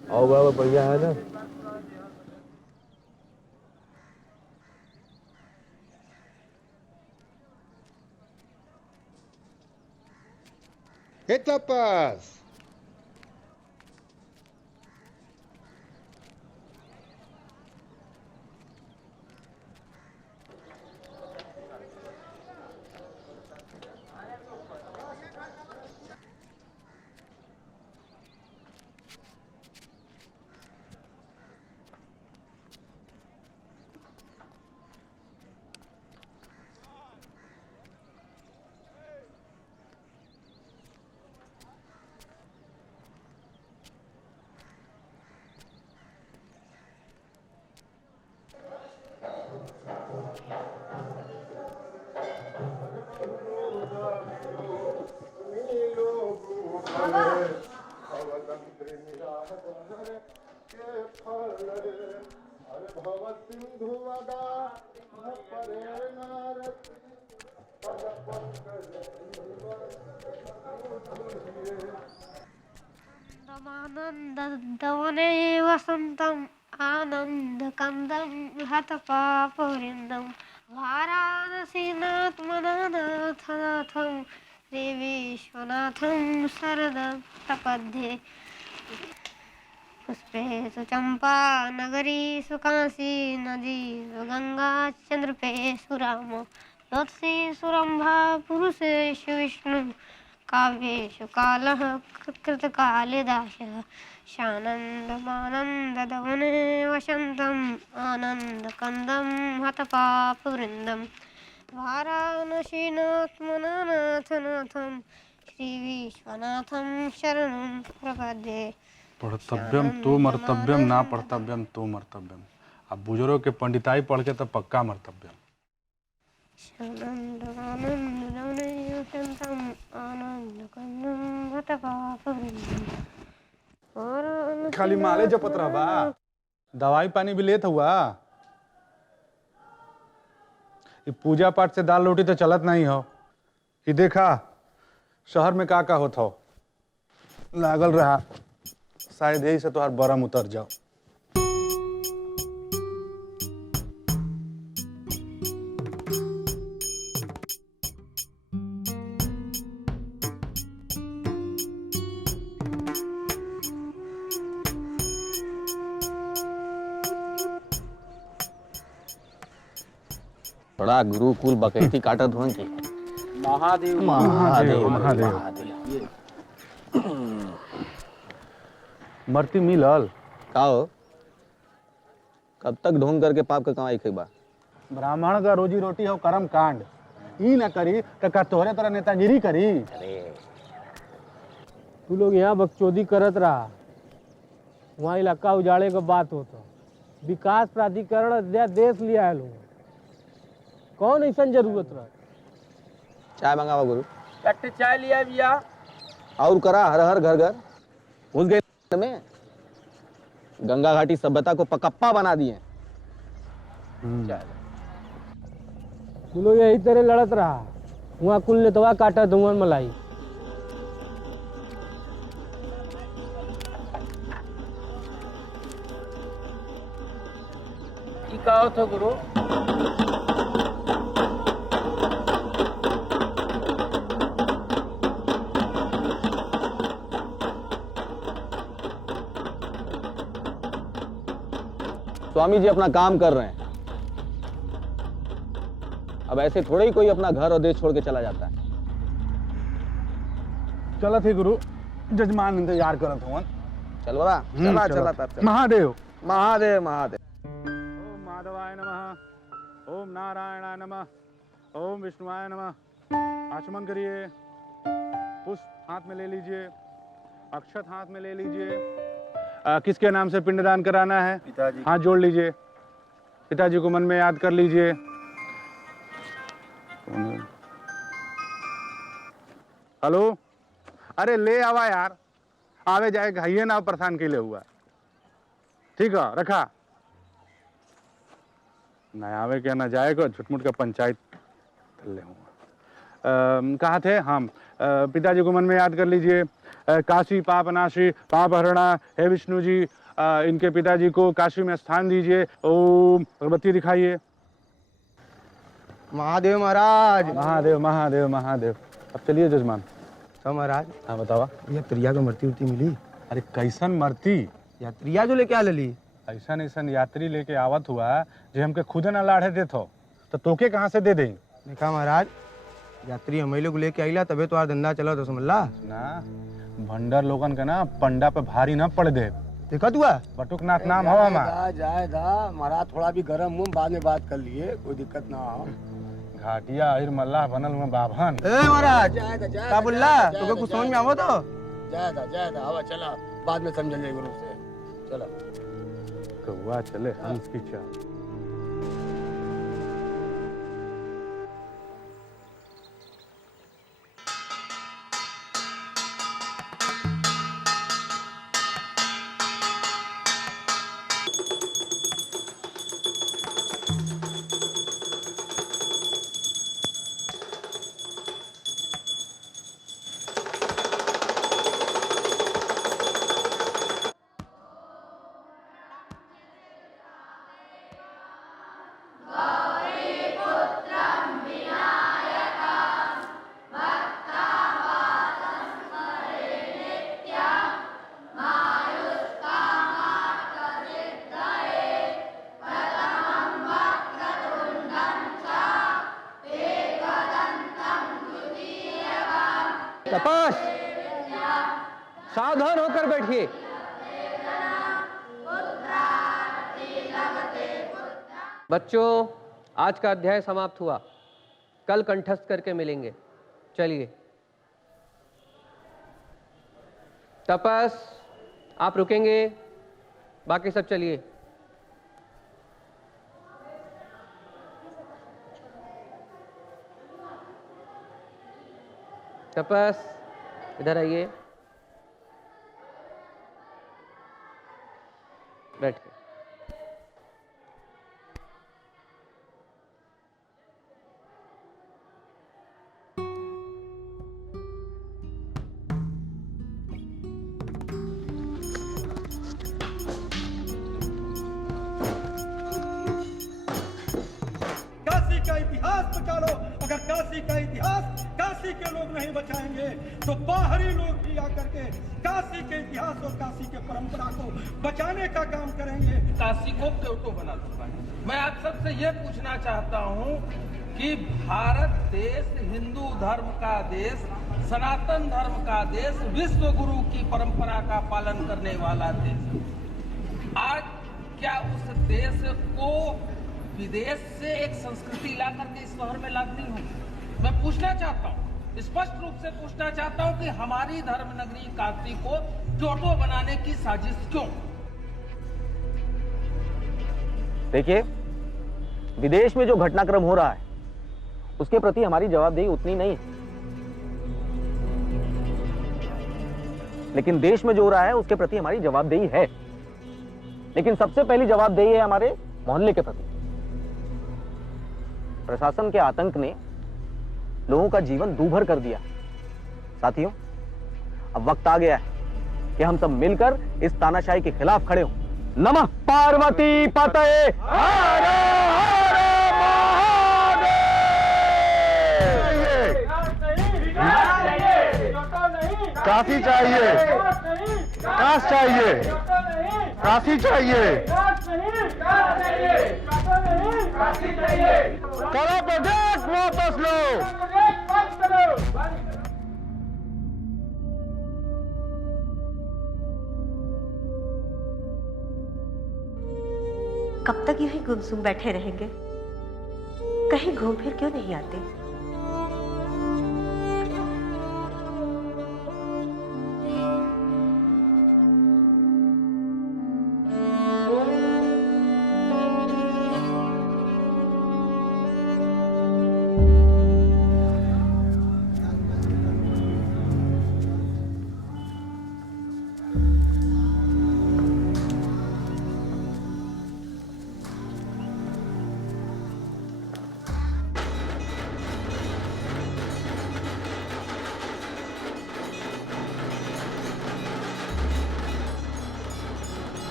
आओ बाबा, बढ़िया है ना। Etapas. आनन्दवने वसन्तम् आनन्दकन्दं हतपापरिन्दं वाराणसीनाथ मननाथनाथं श्री विश्वनाथं शरणं प्रपद्ये। पुष्पेषु चंपा नगरी सुकाशी नदी गंगा चंद्रपेषु राम लोत्सेषु रंभा पुरुषेषु विष्णु काव्येषु कालः कृतकालिदासः शानन्दमानन्दवने वसन्तम् आनन्दकन्दं हतपापवृन्दं वाराणसीनाथ मननाथनाथं श्रीविश्वनाथं शरणं प्रपद्ये। पढ़तव्यम तो मर्तव्यम, ना पढ़तव्यम तो मर्तव्यम। अब बुजुर्गों के पंडिताई पढ़ के तो पक्का मर्तव्यम। खाली माले जपत रहबा, दवाई पानी भी लेत हुआ। ये पूजा पाठ से दाल रोटी तो चलत नहीं हो कि देखा शहर में का होत हो लागल रहा, शायद यही से तो हर बरम उतर जाओ। बड़ा गुरुकुल बकैती काटा धुन की। महादेव महादेव महादेव। मरती मिलल का हो? कब तक ढोंग करके पाप का कमाई खेबा? ब्राह्मण का रोजी रोटी हो कर्म कांड, ई ना करी तो का तोहरे तरह नेतागिरी करी। तू लोग यहाँ बकचोदी करत रहा, वहाँ इलाका उजाड़े का बात होता। विकास प्राधिकरण अध्यादेश लिया है लोग, कौन ऐसा जरूरत रहा? चाय मंगावा गुरु। कट्टे चाय लिया भैया। और करा हर हर घर घर घुस गए में गंगा घाटी सभ्यता को पकप्पा बना दिए। तू लोग यही तरह लड़त रहा, वहाँ कुल नेतवा काटा धुआं मलाई। का था गुरु? स्वामी जी अपना काम कर रहे हैं, अब ऐसे थोड़े ही कोई अपना घर और देश छोड़ के चला जाता है। चला थी गुरु, जजमान इंतजार करत हुआ। चल बड़ा, चला चला तब चल। महादेव महादेव महादेव। ओम माधवाय नमः, ओम नारायणाय नमः, ओम विष्णुवाय नमः। आचमन करिए, पुष्प हाथ में ले लीजिए, अक्षत हाथ में ले लीजिए। किसके नाम से पिंडदान कराना है? पिताजी। हाथ जोड़ लीजिए, पिताजी को मन में याद कर लीजिए। हेलो, अरे ले आवा यार, आवे जाए घाइए ना परेशान के लिए हुआ। ठीक है, रखा ना आवे क्या ना जाएगा, झुटमुट का पंचायत ले हूँ। कहा थे हम, पिताजी को मन में याद कर लीजिए। काशी पापनाशी पाप हरणा, हे विष्णु जी इनके पिताजी को काशी में स्थान दीजिए। ओम अगरबत्ती दिखाइए। महादेव महाराज। महादेव महादेव महादेव। अब चलिए जजमान। तो महाराज, हाँ बतावा। यात्रिया को मरती उरती मिली? अरे कैसन मरती? यात्रिया जो लेके आ लली? ऐसा ऐसा यात्री लेके आवत हुआ जो हमके खुद न लाढ़े देतो, तो तोके कहाँ से दे दें? देखा महाराज, यात्री हम लोग लेके आइला तबे तो धंधा चला तो समझला ना। भंडर लोगन के ना पंडा पे भारी ना पड़ दे। देखा तुआ बटुकनाथ नाम हवा में। जाए महाराज, थोड़ा भी गर्म हूँ, बाद में बात कर लिए, कोई दिक्कत ना हो। घाटिया अहिर मल्लाह बनल हुआ बाभन। ए महाराज, जाए का बोलला? तोके कुछ समझ में आवो तो? जाए हवा चला, बाद में समझ ले गुरु से। चला कौवा चले हंस की चाल। तपस, सावधान होकर बैठिए। बच्चों, आज का अध्याय समाप्त हुआ, कल कंठस्थ करके मिलेंगे। चलिए। तपस, आप रुकेंगे, बाकी सब चलिए। तपस, इधर आइए, बैठिए। काशी का इतिहास बचा लो। अगर काशी का इतिहास काशी के लोग नहीं बचाएंगे तो बाहरी लोग भी आकर के काशी के इतिहास और काशी के परंपरा को बचाने का काम करेंगे। काशी को प्योटो बना चुका है। मैं आप सबसे ये पूछना चाहता हूँ कि भारत देश हिंदू धर्म का देश, सनातन धर्म का देश, विश्व गुरु की परंपरा का पालन करने वाला देश, आज क्या उस देश को विदेश से एक संस्कृति ला करके इस शहर में लाती हूँ? मैं पूछना चाहता हूँ, स्पष्ट रूप से पूछना चाहता हूँ कि हमारी धर्म नगरी काशी को क्योटो बनाने की साजिश क्यों? देखिए, विदेश में जो घटनाक्रम हो रहा है उसके प्रति हमारी जवाबदेही उतनी नहीं है, लेकिन देश में जो हो रहा है उसके प्रति हमारी जवाबदेही है। लेकिन सबसे पहली जवाबदेही है हमारे मोहल्ले के प्रति। प्रशासन के आतंक ने लोगों का जीवन दूभर कर दिया। साथियों, अब वक्त आ गया है कि हम सब मिलकर इस तानाशाही के खिलाफ खड़े हों। नमः पार्वती पतये हर हर महादेव। काशी चाहिए, काश चाहिए, काशी चाहिए, करो प्रोजेक्ट वापस लो। कब तक यहीं गुमसुम बैठे रहेंगे? कहीं घूम फिर क्यों नहीं आते?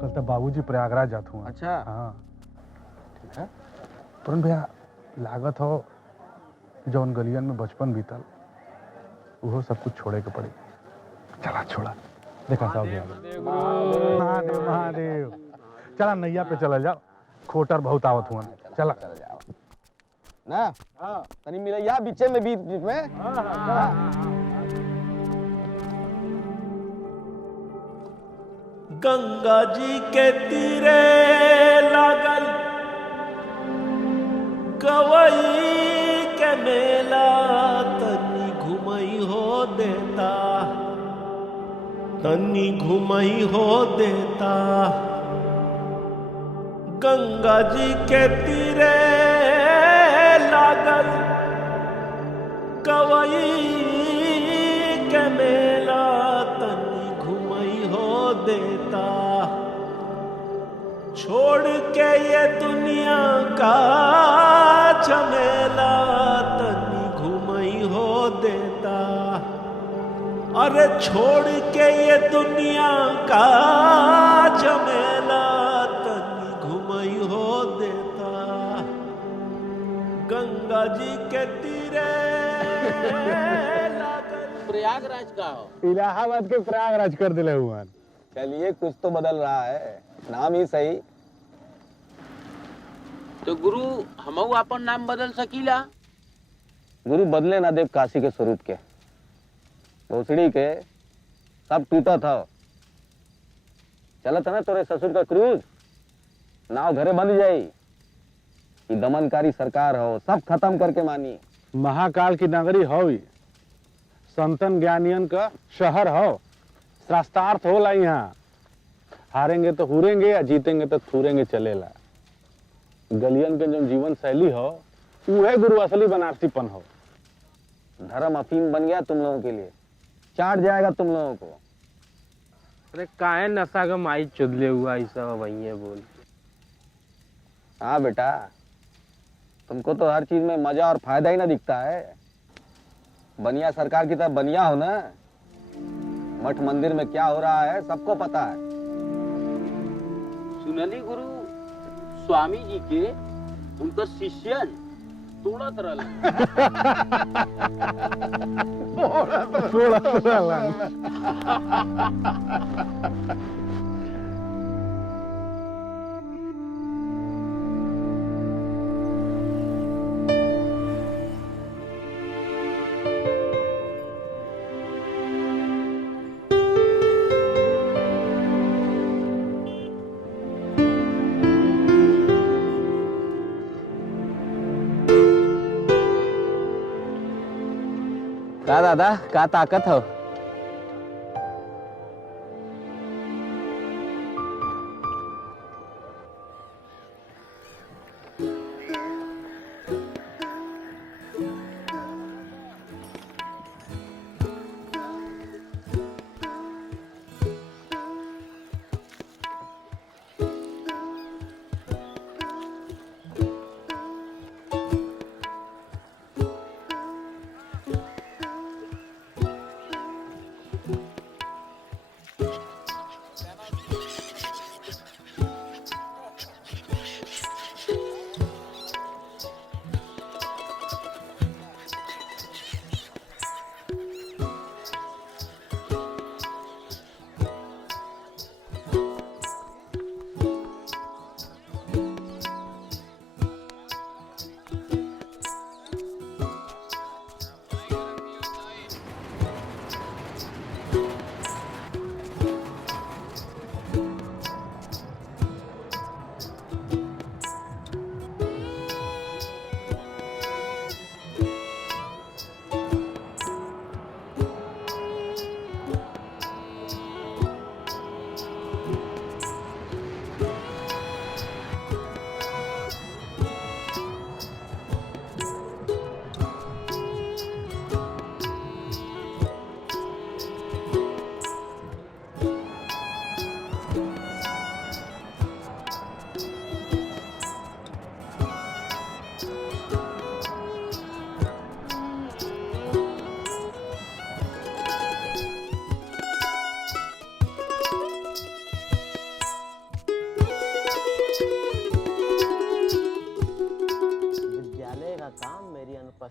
कल तो बाबूजी प्रयागराज जात हुआ। अच्छा। हाँ ठीक है। पूरन भैया लागत हो जौन गलियन में बचपन बीतल वो सब कुछ छोड़े के पड़ी। चला छोड़ा देखा साहब भैया। महादेव महादेव। चला नैया पे चला जाओ, खोटर बहुत आवत हुआ। चला ना तनी मिलैया बीचे में बीच बीच में। गंगा जी के तीरे लागल गवई के मेला, तनी घुमई हो देता, तनी घुमई हो देता। गंगा जी के तीरे लागल गवई के मेला, तनी घुमई हो देता। छोड़ के ये दुनिया का झमेला, तनी घुमई हो देता। अरे छोड़ के ये दुनिया का झमेला, तनी घुमई हो देता। गंगा जी के तीरे प्रयागराज का हो, इलाहाबाद के प्रयागराज कर दिले हुआ। चलिए कुछ तो बदल रहा है, नाम ही सही। तो गुरु हमहू अपन नाम बदल सकीला? गुरु बदले ना देव काशी के स्वरूप के, भोसड़ी के सब टूटा था। चलत है ना तोरे ससुर का क्रूज, नाव घरे बंद जाई। कि दमनकारी सरकार हो, सब खत्म करके मानी। महाकाल की नगरी हो, संतन ज्ञानियन का शहर हो, शास्त्रार्थ होला यहाँ। हारेंगे तो हुरेंगे, या जीतेंगे तो थूरेंगे चलेला। गलियन के जो जीवन शैली हो वो गुरु असली बनारसीपन हो। धर्म अफीम बन गया तुम लोगों के लिए, चाट जाएगा तुम लोगों को। अरे काहे नशा का माई चुदले हुआ ऐसा वही बोल। हाँ बेटा, तुमको तो हर चीज में मजा और फायदा ही ना दिखता है। बनिया सरकार की तरह बनिया हो ना। मठ मंदिर में क्या हो रहा है सबको पता है। सुनली गुरु स्वामी जी के उनका शिष्यन तोड़त रहल। का दादा का ताकत हो?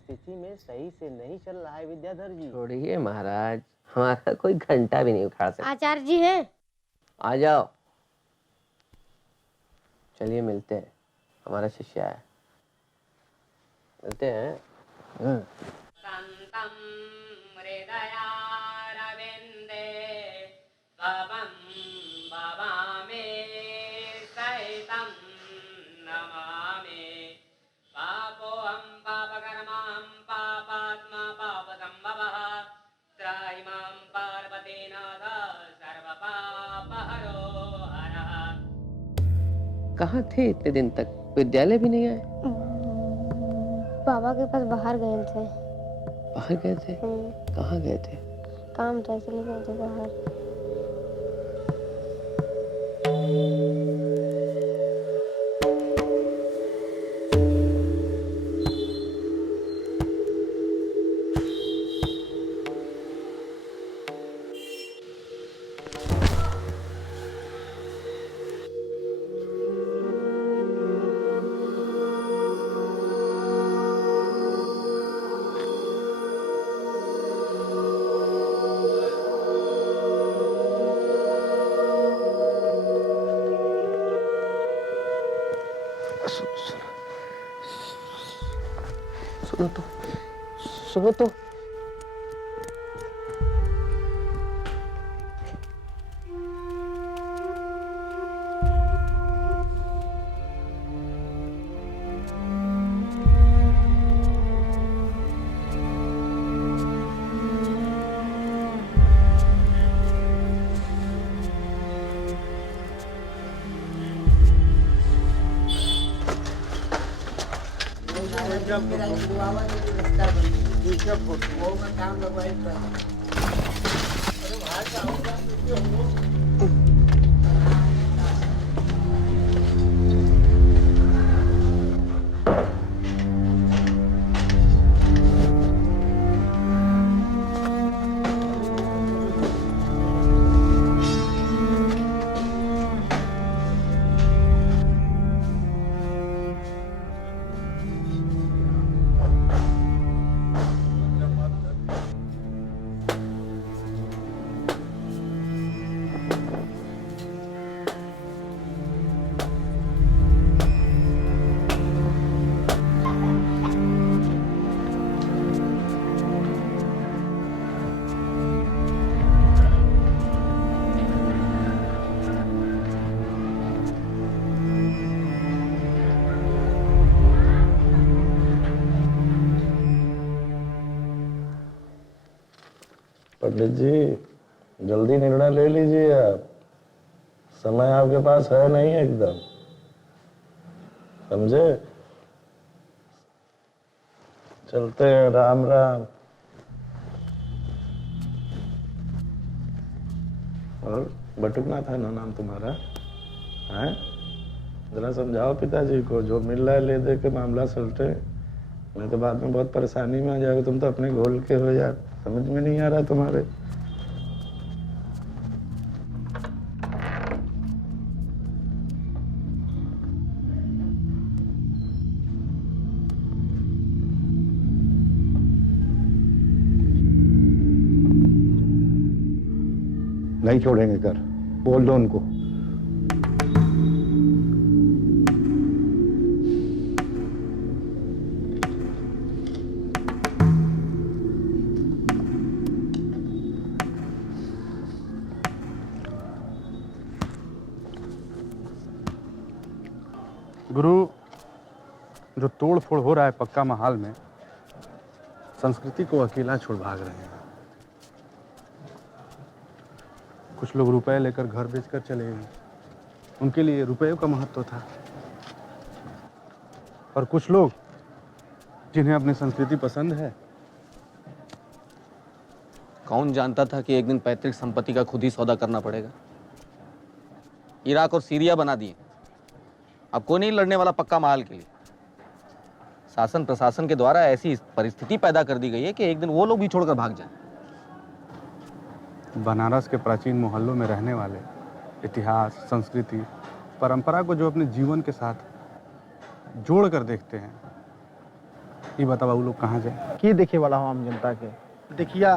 स्थिति में सही से नहीं चल रहा है विद्याधर जी। छोड़िए महाराज, हमारा कोई घंटा भी नहीं उखाड़ सकता। आचार्य जी हैं? आ जाओ, चलिए मिलते हैं, हमारा शिष्य है, मिलते हैं। संतम हृदयारविंदे भवं भवामि सहितं नमामि। पापोऽहं पापकर्माहं पापात्मा पापसम्भवः। त्राहि मां पार्वतीनाथ सर्वपापहरो हरः। कहाँ थे इतने दिन तक? विद्यालय भी नहीं आए? बाबा के पास बाहर गए थे। बाहर गए थे? कहाँ गए थे? काम था इसलिए गए थे बाहर। सुनो तो। पंडित जी जल्दी निर्णय ले लीजिए आप, समय आपके पास है नहीं एकदम, समझे? चलते हैं, राम राम। और बटुकनाथ है ना नाम तुम्हारा? है? जरा समझाओ पिताजी को, जो मिल रहा है ले दे के मामला सुलटे, नहीं तो बाद में बहुत परेशानी में आ जाएगा। तुम तो अपने घोल के हो यार, समझ में नहीं आ रहा तुम्हारे। नहीं छोड़ेंगे घर, बोल दो उनको। गुरु, जो तोड़ फोड़ हो रहा है पक्का महाल में, संस्कृति को अकेला छोड़ भाग रहे हैं। कुछ लोग रुपए लेकर घर बेचकर चले गए, उनके लिए रुपयों का महत्व था। और कुछ लोग जिन्हें अपनी संस्कृति पसंद है। कौन जानता था कि एक दिन पैतृक संपत्ति का खुद ही सौदा करना पड़ेगा। इराक और सीरिया बना दिए, अब कोई नहीं लड़ने वाला पक्का महल के लिए। शासन प्रशासन के द्वारा ऐसी परिस्थिति पैदा कर दी गई है कि एक दिन वो लोग भी छोड़कर भाग जाएं। बनारस के प्राचीन मोहल्लों में रहने वाले इतिहास, संस्कृति, परंपरा को जो अपने जीवन के साथ जोड़ कर देखते हैं, ये बताओ वो लोग कहाँ जाए? की देखे वाला हो आम जनता के? देखिया,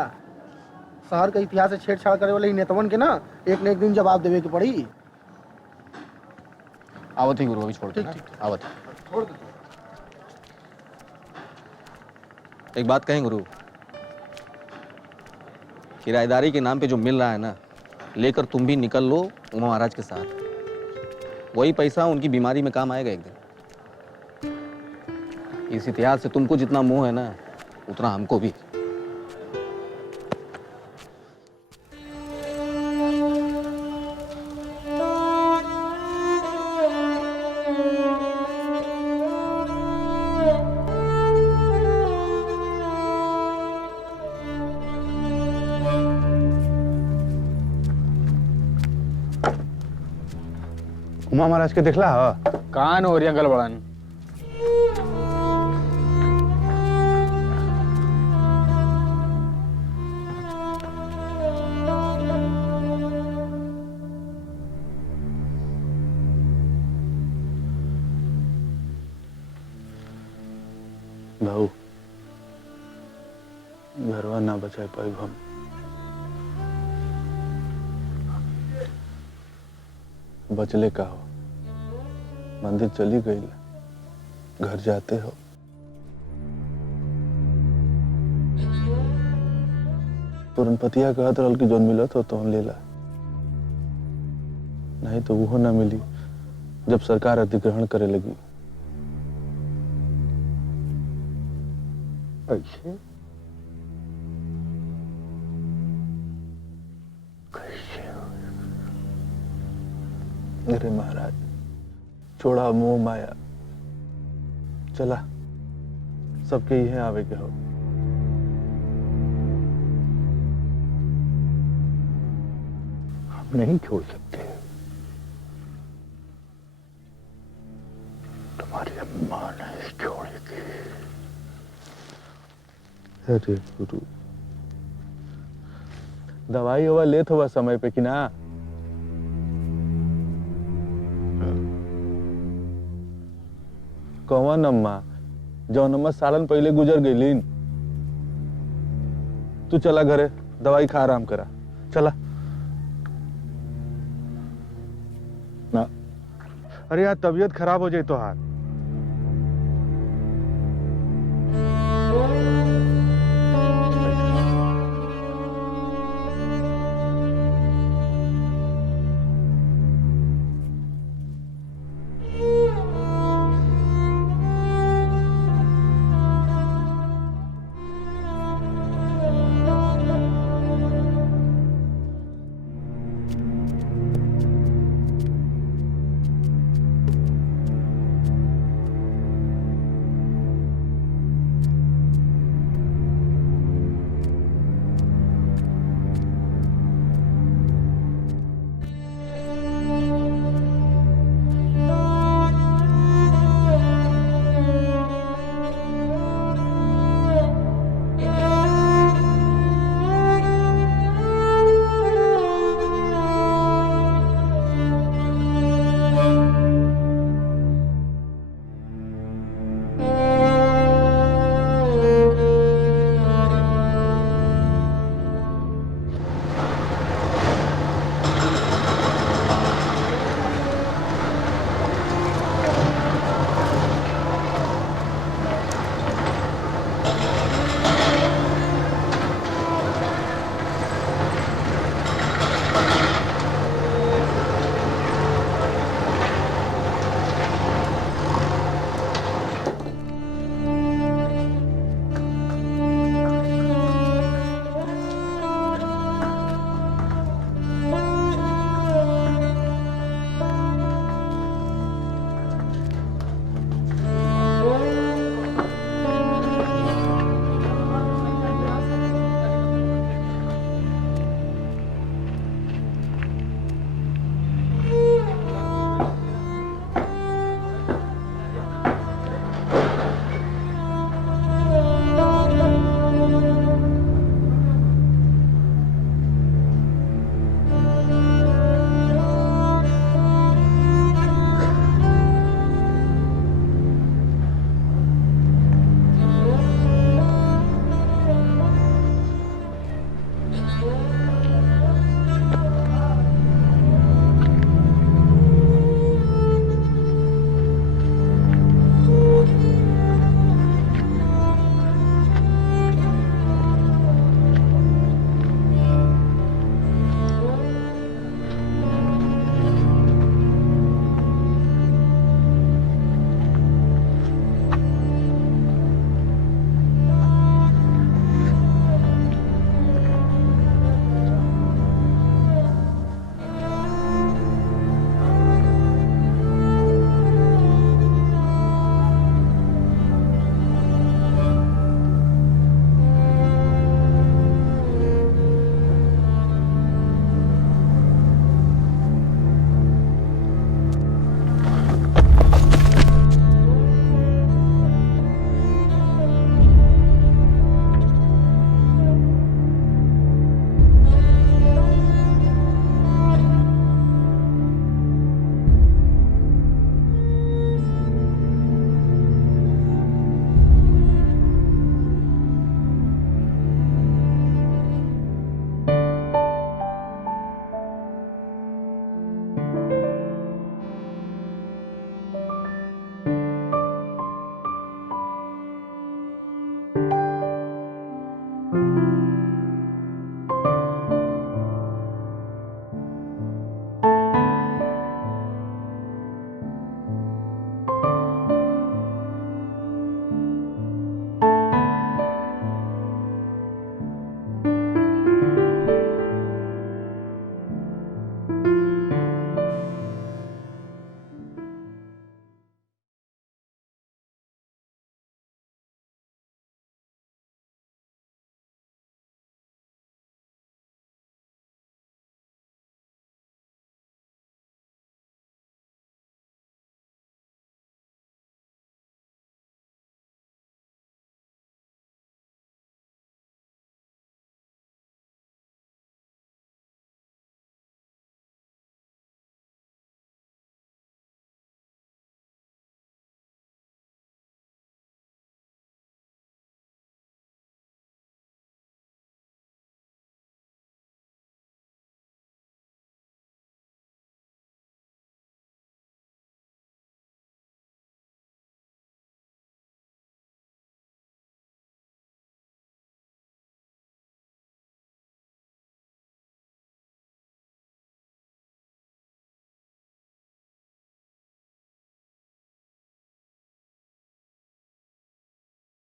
शहर के इतिहास से छेड़छाड़ करे वाले नेतवन के ना एक न एक दिन जवाब देवे के पड़ी। आवत ही गुरु, अभी छोड़ दे। आवत छोड़ दे। एक बात कहें गुरु, किराएदारी के नाम पे जो मिल रहा है ना, लेकर तुम भी निकल लो उमा महाराज के साथ। वही पैसा उनकी बीमारी में काम आएगा एक दिन। इस इतिहास से तुमको जितना मोह है ना, उतना हमको भी। उमा महाराज के देखला ह? कान और गल बड़न। भाऊ, घरवा ना बचा पाए हम। बचले का हो, मंदिर चली गई, घर जाते हो। तुरंपतिया कहत रहल कि जोन मिलत हो तो लेला, नहीं तो वो ना मिली जब सरकार अधिग्रहण करे लगी। ऐसे अरे महाराज, छोड़ा मोह माया, चला सबके यही आवे के हो। हम नहीं छोड़ सकते। तुम्हारी अम्मा नहीं छोड़ेगी। अरे गुरु, दवाई हवा लेत हुआ समय पे कि ना? कौन अम्मा? जौन अम्मा सालन पहले गुजर गईलीन। तू चला घरे, दवाई खा आराम करा, चला। ना, अरे यार तबीयत खराब हो जाए तो हार।